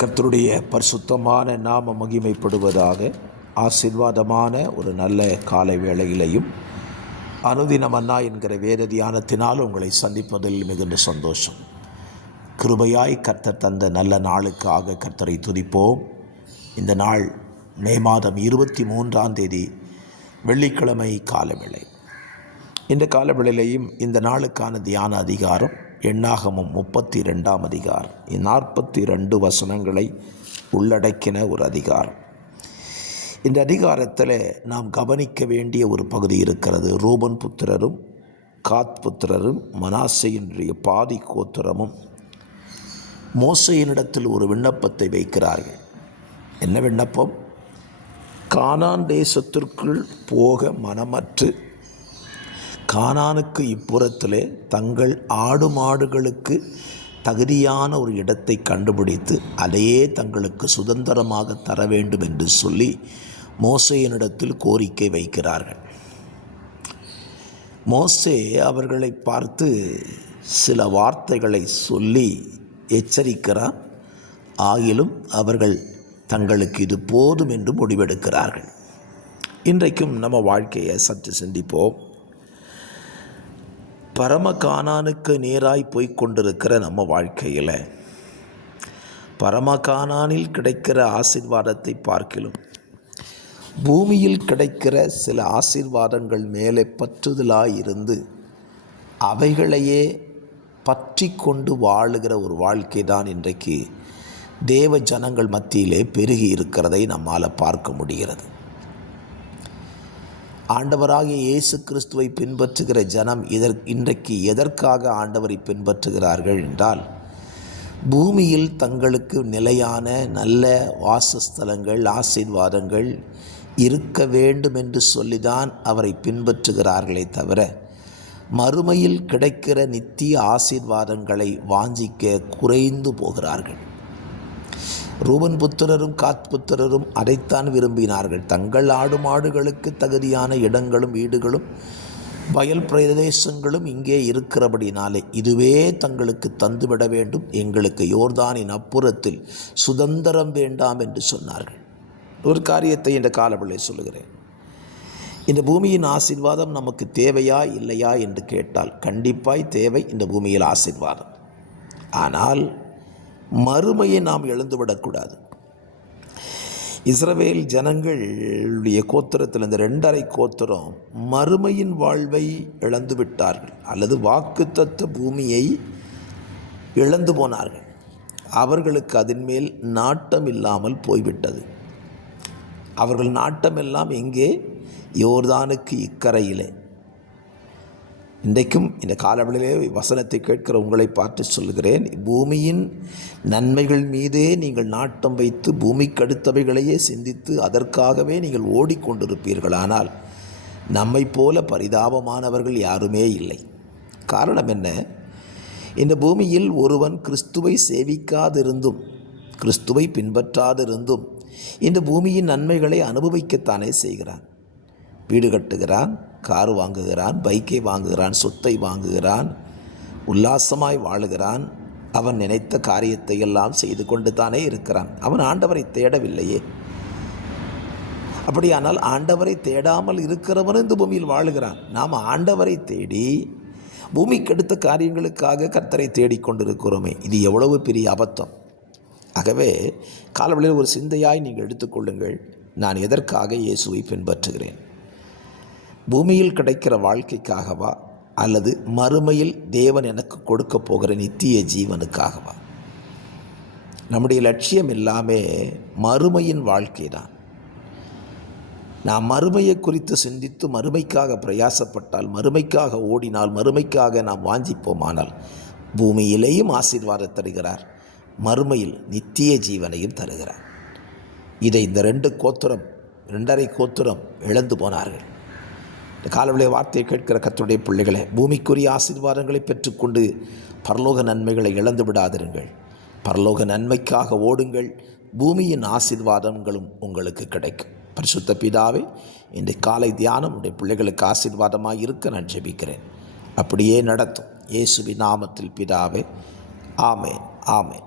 கர்த்தருடைய பரிசுத்தமான நாம மகிமைப்படுவதாக. ஆசீர்வாதமான ஒரு நல்ல காலை வேளையிலையும் அனுதின மன்னா என்கிற வேத தியானத்தினால் உங்களை சந்திப்பதில் மிகுந்த சந்தோஷம். கிருபையாய் கர்த்தர் தந்த நல்ல நாளுக்காக கர்த்தரை துதிப்போம். இந்த நாள் மே மாதம் 23ஆம் தேதி வெள்ளிக்கிழமை காலவேளை. இந்த காலவேளையிலையும் இந்த நாளுக்கான தியான அதிகாரம் எண்ணாகமம் 32ஆம் அதிகாரம். 42 வசனங்களை உள்ளடக்கின ஒரு அதிகாரம். இந்த அதிகாரத்தில் நாம் கவனிக்க வேண்டிய ஒரு பகுதி இருக்கிறது. ரூபன் புத்திரரும் காத் புத்திரரும் மனாசேயினுடைய பாதி கோத்திரமும் மோசேயினிடத்தில் ஒரு விண்ணப்பத்தை வைக்கிறார்கள். என்ன விண்ணப்பம்? கானான் தேசத்திற்குள் போக மனமற்று கானானுக்கு இப்புறத்திலே தங்கள் ஆடு மாடுகளுக்கு தகுதியான ஒரு இடத்தை கண்டுபிடித்து அதையே தங்களுக்கு சுதந்திரமாக தர வேண்டும் என்று சொல்லி மோசேயினிடத்தில் கோரிக்கை வைக்கிறார்கள். மோசே அவர்களை பார்த்து சில வார்த்தைகளை சொல்லி எச்சரிக்கிறார். ஆகிலும் அவர்கள் தங்களுக்கு இது போதும் என்று முடிவெடுக்கிறார்கள். இன்றைக்கும் நம்ம வாழ்க்கையை சற்று சிந்திப்போம். பரம கானானுக்கு நேராய் போய்கொண்டிருக்கிற நம்ம வாழ்க்கையில் பரம கானானில் கிடைக்கிற ஆசீர்வாதத்தை பார்க்கிலும் பூமியில் கிடைக்கிற சில ஆசீர்வாதங்கள் மேலே பற்றுதலாய் இருந்து அவைகளையே பற்றி கொண்டு வாழுகிற ஒரு வாழ்க்கை தான் இன்றைக்கு தேவ ஜனங்கள் மத்தியிலே பெருகி இருக்கிறதை நம்மால் பார்க்க முடிகிறது. ஆண்டவராகிய இயேசு கிறிஸ்துவை பின்பற்றுகிற ஜனம் இன்றைக்கு எதற்காக ஆண்டவரை பின்பற்றுகிறார்கள் என்றால், பூமியில் தங்களுக்கு நிலையான நல்ல வாசஸ்தலங்கள் ஆசீர்வாதங்கள் இருக்க வேண்டும் என்று சொல்லிதான் அவரை பின்பற்றுகிறார்களே தவிர மறுமையில் கிடைக்கிற நித்திய ஆசீர்வாதங்களை வாஞ்சிக்க குறைந்து போகிறார்கள். ரூபன் புத்திரரும் காத் புத்திரரும் அதைத்தான் விரும்பினார்கள். தங்கள் ஆடு மாடுகளுக்கு தகுதியான இடங்களும் வீடுகளும் வயல் பிரதேசங்களும் இங்கே இருக்கிறபடினாலே இதுவே தங்களுக்கு தந்துவிட வேண்டும், எங்களுக்கு யோர்தானின் அப்புறத்தில் சுதந்திரம் வேண்டாம் என்று சொன்னார்கள். ஒரு காரியத்தை இந்த காலவேளை சொல்லுகிறேன். இந்த பூமியின் ஆசீர்வாதம் நமக்கு தேவையா இல்லையா என்று கேட்டால் கண்டிப்பாய் தேவை இந்த பூமியில் ஆசீர்வாதம். ஆனால் மறுமையை நாம் இழந்துவிடக்கூடாது. இஸ்ரவேல் ஜனங்களுடைய கோத்திரத்தில் இந்த 2.5 கோத்திரம் மறுமையின் வாழ்வை இழந்து விட்டார்கள், அல்லது வாக்குத்தத்த பூமியை இழந்து போனார்கள். அவர்களுக்கு அதன் மேல் நாட்டம் இல்லாமல் போய்விட்டது. அவர்கள் நாட்டமெல்லாம் எங்கே? யோர்தானுக்கு இக்கரையிலே. இன்றைக்கும் இந்த காலவெளியிலே வசனத்தை கேட்கிற உங்களை பார்த்து சொல்கிறேன், பூமியின் நன்மைகள் மீதே நீங்கள் நாட்டம் வைத்து பூமிக்கு அடுத்தவைகளையே சிந்தித்து அதற்காகவே நீங்கள் ஓடிக்கொண்டிருப்பீர்கள். ஆனால் நம்மை போல பரிதாபமானவர்கள் யாருமே இல்லை. காரணம் என்ன? இந்த பூமியில் ஒருவன் கிறிஸ்துவை சேவிக்காதிருந்தும் கிறிஸ்துவை பின்பற்றாதிருந்தும் இந்த பூமியின் நன்மைகளை அனுபவிக்கத்தானே செய்கிறான். வீடு கட்டுகிறான், கார் வாங்குகிறான், பைக்கை வாங்குகிறான், சொத்தை வாங்குகிறான், உல்லாசமாய் வாழுகிறான். அவன் நினைத்த காரியத்தை எல்லாம் செய்து கொண்டு தானே இருக்கிறான். அவன் ஆண்டவரை தேடவில்லையே. அப்படியானால் ஆண்டவரை தேடாமல் இருக்கிறவன் இந்த பூமியில் வாழுகிறான். நாம் ஆண்டவரை தேடி பூமிக்கு அடுத்த காரியங்களுக்காக கர்த்தரை தேடிக்கொண்டிருக்கிறோமே, இது எவ்வளவு பெரிய அபத்தம். ஆகவே காலவெளியில் ஒரு சிந்தையாய் நீங்கள் எடுத்துக்கொள்ளுங்கள். நான் எதற்காக இயேசுவை பின்பற்றுகிறேன்? பூமியில் கிடைக்கிற வாழ்க்கைக்காகவா, அல்லது மறுமையில் தேவன் எனக்கு கொடுக்க போகிற நித்திய ஜீவனுக்காகவா? நம்முடைய லட்சியம் எல்லாமே மறுமையின் வாழ்க்கை தான். நாம் மறுமையை குறித்து சிந்தித்து மறுமைக்காக பிரயாசப்பட்டால், மறுமைக்காக ஓடினால், மறுமைக்காக நாம் வாஞ்சிப்போமானால் பூமியிலேயும் ஆசீர்வாதம் தருகிறார், மறுமையில் நித்திய ஜீவனையும் தருகிறார். இதை இந்த 2.5 கோத்திரம் இழந்து போனார்கள். காலவெளி வார்த்தையை கேட்கிற கர்த்தருடைய பிள்ளைகளை, பூமிக்குரிய ஆசீர்வாதங்களை பெற்றுக்கொண்டு பரலோக நன்மைகளை இழந்து விடாதிருங்கள். பரலோக நன்மைக்காக ஓடுங்கள். பூமியின் ஆசீர்வாதங்களும் உங்களுக்கு கிடைக்கும். பரிசுத்த பிதாவே, இந்த காலை தியானம் உடைய பிள்ளைகளுக்கு ஆசீர்வாதமாக இருக்க நான் ஜெபிக்கிறேன். அப்படியே நடத்தும். இயேசுவின் நாமத்தில் பிதாவே, ஆமென், ஆமென்.